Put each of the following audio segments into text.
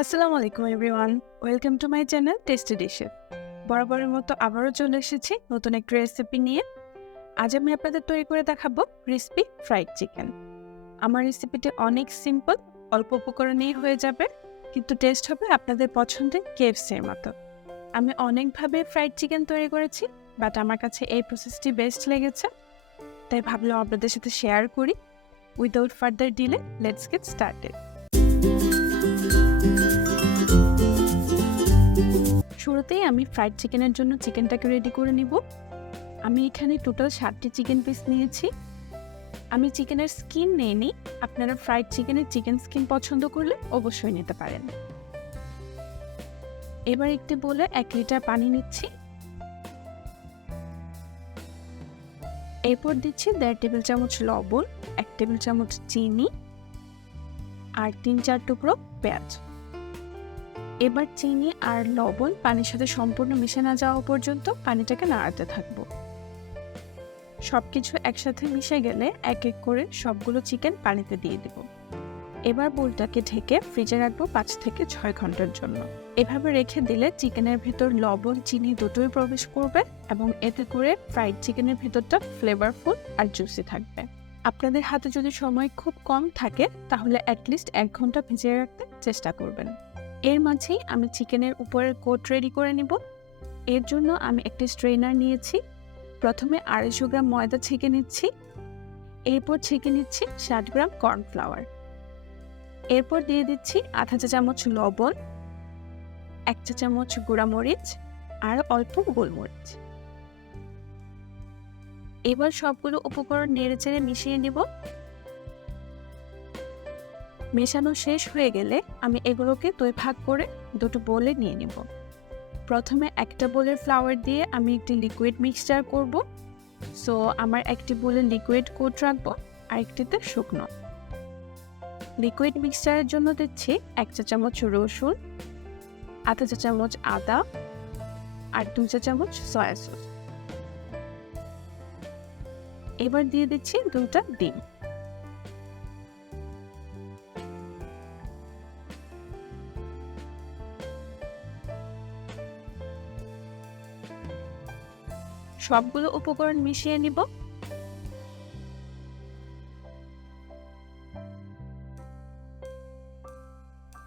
আসসালামু আলাইকুম everyone, welcome to my channel tasty dishes. বরাবরের মতো আবারও চলে এসেছি নতুন একটা রেসিপি নিয়ে। আজ আমি আপনাদের তৈরি করে দেখাবো ক্রিস্পি ফ্রাইড চিকেন। আমার রেসিপিটি অনেক সিম্পল, অল্প উপকরণেই হয়ে যাবে, কিন্তু টেস্ট হবে আপনাদের পছন্দের KFCর মতো। আমি অনেকভাবে ফ্রাইড চিকেন তৈরি করেছি, বাট আমার কাছে এই প্রসেসটি বেস্ট লেগেছে, তাই ভাবলাম আপনাদের সাথে শেয়ার করি। Without further delay let's get started. শুরুতেই আমি ফ্রাইড চিকেনের জন্য চিকেনটাকে রেডি করে নিব। আমি এখানে টোটাল 7টি চিকেন পিস নিয়েছি। আমি চিকেনের স্কিন নিইনি, আপনারা ফ্রাইড চিকেনের চিকেন স্কিন পছন্দ করলে অবশ্যই নিতে পারেন। এবার একটি বলে 1 লিটার পানি নিচ্ছি। এরপর দিচ্ছি 1.5 টেবিল চামচ লবণ, 1 টেবিল চামচ চিনি আর 3-4 টুকরো পেঁয়াজ। এবার চিনি আর লবণ পানির সাথে সম্পূর্ণ মিশে না যাওয়া পর্যন্ত পানিটাকে নাড়াতে থাকবো। সবকিছু একসাথে মিশে গেলে এক এক করে সবগুলো চিকেন পানিতে দিয়ে দেব। এবার বোলটাকে ঢেকে ফ্রিজে রাখবো 5 থেকে 6 ঘন্টার জন্য। এভাবে রেখে দিলে চিকেনের ভিতর লবণ চিনি দুটোই প্রবেশ করবে এবং এতে করে ফ্রাইড চিকেনের ভিতরটা ফ্লেভারফুল আর জুসি থাকবে। আপনাদের হাতে যদি সময় খুব কম থাকে তাহলে অ্যাটলিস্ট 1 ঘন্টা ভিজিয়ে রাখতে চেষ্টা করবেন। এর মাঝেই আমি চিকেনের উপরের কোট রেডি করে নিব। এর জন্য আমি একটি স্ট্রেনার নিয়েছি। প্রথমে 250 গ্রাম ময়দা ছেঁকে নিচ্ছি। এরপর ছেঁকে নিচ্ছি 60 গ্রাম কর্নফ্লাওয়ার। এরপর দিয়ে দিচ্ছি আধা চা চামচ লবণ, 1 চা চামচ গুঁড়ামরিচ আর অল্প গোলমরিচ। এবার সবগুলো উপকরণ নেড়েচেড়ে মিশিয়ে নিব। মেশানো শেষ হয়ে গেলে আমি এগুলোকে 2 ভাগ করে দুটো বোলে নিয়ে নিব। প্রথমে একটা বোলের ফ্লাওয়ার দিয়ে আমি একটি লিকুইড মিক্সচার করব। সো আমার একটি বোলে লিকুইড কোট রাখবো আর একটিতে শুকনো। লিকুইড মিক্সচারের জন্য দিচ্ছি 1 চা চামচ রসুন, আধা চা চামচ আদা আর 2 চা চামচ সয়া সস। এবার দিয়ে দিচ্ছি 2টা ডিম। সবগুলো উপকরণ মিশিয়ে নিব।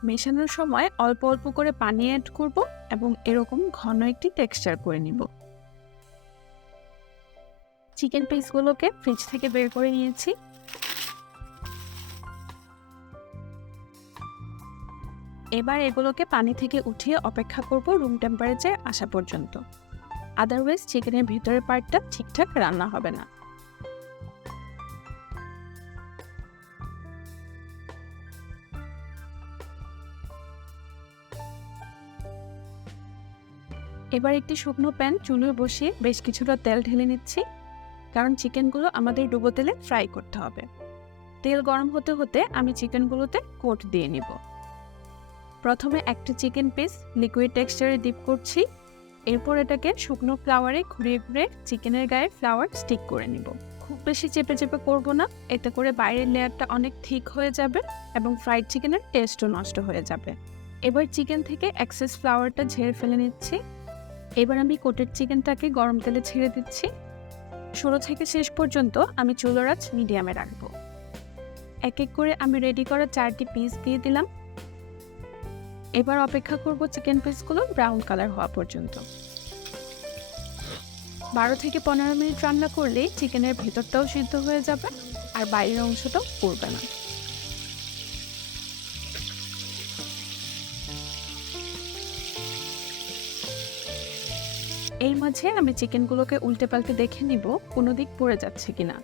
মেশানোর সময় অল্প অল্প করে পানি অ্যাড করব এবং এরকম ঘন একটি টেক্সচার করে নিব। চিকেন পিসগুলোকে ফ্রিজ থেকে বের করে নিয়েছি। এবার এগুলোকে পানি থেকে উঠিয়ে অপেক্ষা করব রুম টেম্পারেচার আসা পর্যন্ত। আদারওয়াইজ চিকেনের ভিতরের পার্টটা ঠিকঠাক রান্না হবে না। এবার একটি শুকনো প্যান চুলোয় বসিয়ে বেশ কিছুটা তেল ঢেলে নিচ্ছি, কারণ চিকেনগুলো আমাদের ডুবো তেলে ফ্রাই করতে হবে। তেল গরম হতে হতে আমি চিকেনগুলোতে কোট দিয়ে নিব। প্রথমে একটা চিকেন পিস লিকুইড টেক্সচারে ডিপ করছি। এরপর এটাকে শুকনো ফ্লাওয়ারে ঘুরিয়ে ঘুরিয়ে চিকেনের গায়ে ফ্লাওয়ার স্টিক করে নিব। খুব বেশি চেপে চেপে করব না, এতে করে বাইরের লেয়ারটা অনেক থিক হয়ে যাবে এবং ফ্রাইড চিকেনের টেস্টও নষ্ট হয়ে যাবে। এবার চিকেন থেকে এক্সেস ফ্লাওয়ারটা ঝেড়ে ফেলে নিচ্ছি। এবার আমি কোটেড চিকেনটাকে গরম তেলে ছেড়ে দিচ্ছি। শুরু থেকে শেষ পর্যন্ত আমি চুলার আঁচ মিডিয়ামে রাখবো। এক এক করে আমি রেডি করা 4টি পিস দিয়ে দিলাম। এবার অপেক্ষা করব চিকেন পিসগুলো ব্রাউন কালার হওয়া পর্যন্ত। 12 থেকে 15 মিনিট রান্না করলেই চিকেনের ভেতরটাও সিদ্ধ হয়ে যাবে আর বাইরের অংশটাও পুড়বে না। এর মাঝে আমি চিকেনগুলোকে উল্টে পাল্টে দেখে নিব কোনো দিক পুড়ে যাচ্ছে কিনা।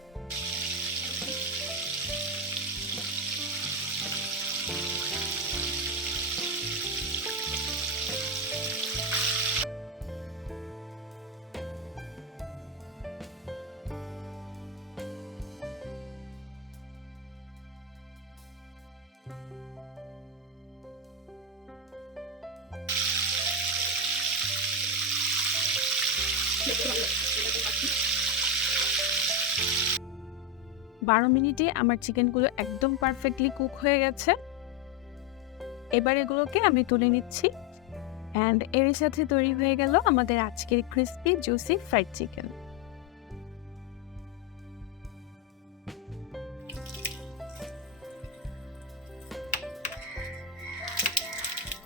বারো মিনিটে আমার চিকেনগুলো একদম পারফেক্টলি কুক হয়ে গেছে। এবার এগুলোকে আমি তুলে নিচ্ছি। অ্যান্ড এর সাথে তৈরি হয়ে গেল আমাদের আজকের ক্রিস্পি জুসি ফ্রাইড চিকেন।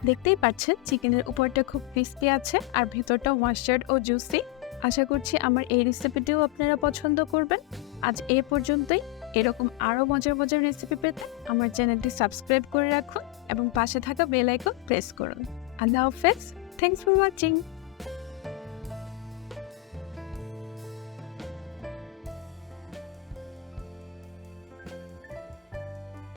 দেখতেই পাচ্ছেন চিকেনের উপরটা খুব ক্রিস্পি আছে আর ভিতরটা ময়েশ্চারড ও জুসি। আশা করছি আমার এই রেসিপিটিও আপনারা পছন্দ করবেন। আজ এ পর্যন্তই। এরকম আরও মজার মজার রেসিপি পেতে আমার চ্যানেলটি সাবস্ক্রাইব করে রাখুন এবং পাশে থাকা বেল আইকন প্রেস করুন। আল্লাহ হাফেজ। Thanks for watching.